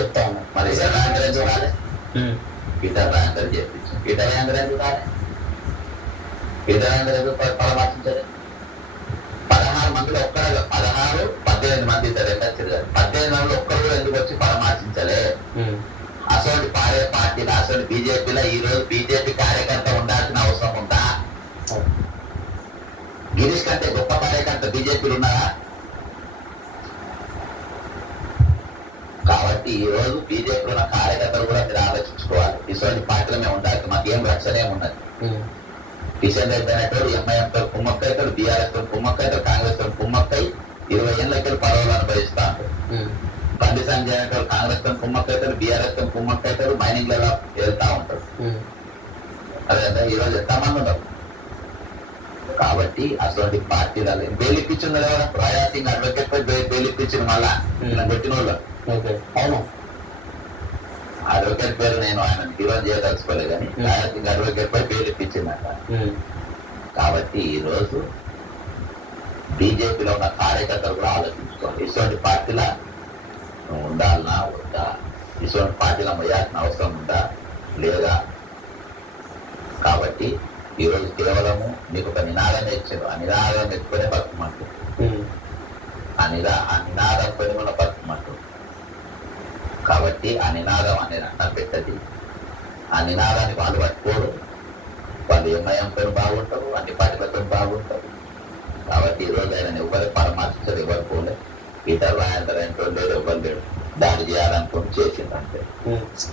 చెప్తా ఉన్నా. మరి రాయందరం చూడాలి, పీటర్ రాయందరం చెప్పించాం. పీటర్ రాయందరం చూడాలి, పీటర్ రాయందరం పరామర్శించలేదు. 16 మందిలో ఒక్కడే, 18 మంది ఇద్దరు తిరిగారు. 18 మందిలో ఒక్కరు కూడా ఎందుకు వచ్చి పరామర్శించలే. అసలు పాడే పార్టీలో, అసలు బీజేపీలో ఈ రోజు బీజేపీ కార్యకర్త ఉండాల్సిన అవసరం ఉందా? గిరీష్ కంటే గొప్ప కార్యకర్త బీజేపీలు ఉన్నారా? కాబట్టి ఈ రోజు బీజేపీ ఉన్న కార్యకర్తలు కూడా మీరు ఆలోచించుకోవాలి. ఇటువంటి పార్టీలో మేము ఉండాలి, మాకేం రక్షణ ఏమున్నది. కిషన్ రెడ్డి అనేటోడు ఎంఐఎం తో కుమ్మక్కైతాడు, బీఆర్ఎస్ తో కుమ్మక్కైతాడు, కాంగ్రెస్ తో కుమ్మక్కై 20 ఏళ్ళకి పదవులు అనుభవిస్తా ఉంటాడు. బండి సంజయ్ అనేటోడు కాంగ్రెస్ తో కుమ్మక్కైతాడు, బీఆర్ఎస్ తో కుమ్మక్కైతాడు, మైనింగ్ లలో వెళ్తా ఉంటాడు. అదే ఈ రోజు ఎంతమంది ఉన్నారు. కాబట్టి అటువంటి పార్టీలలో బెయిలిప్పించింది కదా, రాజా సింగ్ అడ్వకేట్ పై బెయిలిప్పించింది మళ్ళా పెట్టిన వాళ్ళు. అవును, అడ్వకేట్ పేరు నేను ఆయన హీరో చేయదలుచుకోలేదు, కానీ రాజా సింగ్ అడ్వకేట్ పై బెయిలిప్పించిందట. కాబట్టి ఈ రోజు బీజేపీలో ఉన్న కార్యకర్తలు కూడా ఆలోచించుకోవాలి. ఇటువంటి పార్టీల ఉండాలన్నా వద్దా, ఇటువంటి పార్టీల మొయ్యాల్సిన అవసరం ఉందా లేదా. కాబట్టి ఈ రోజు కేవలము మీకు ఒక నినాదం ఇచ్చారు, ఆ నినాదం ఎత్తుకునే బతుకుమంటు, ఆ నినాదం కొని మన బతుకుమంటు. కాబట్టి ఆ నినాదం అనేది అన్నం పెట్టది. ఆ నినాదాన్ని వాళ్ళు పట్టుకోరు, వాళ్ళు ఎంఐఎంతో బాగుంటారు, అన్ని పార్టీలతో బాగుంటారు. కాబట్టి ఈ రోజు ఆయన ఎవరు పరామర్శించారు, ఎవరు పోలేదు. పీటర్ రాయందర్ ఎంతో లేదు, ఎవరు లేడు. దాడి చేయాలనుకుని చేసిందంటే.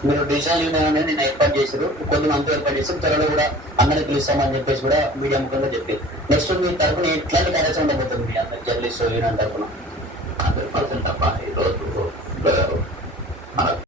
మీరు డిజిటల్ యూనియన్ అనేది నేను ఏర్పాటు చేశారు, కొంతమంది ఏర్పాటు చేశారు, త్వరలో కూడా అందరినీ పిలుస్తామని చెప్పేసి కూడా మీడియా ముఖంగా చెప్పారు. నెక్స్ట్ మీ తరఫున ఎట్లాంటి కార్యాచరణ ఉండబోతుంది మీ అందరు జర్నలిస్ట్ యూనియన్ తరఫున? 100% తప్ప ఈరోజు మన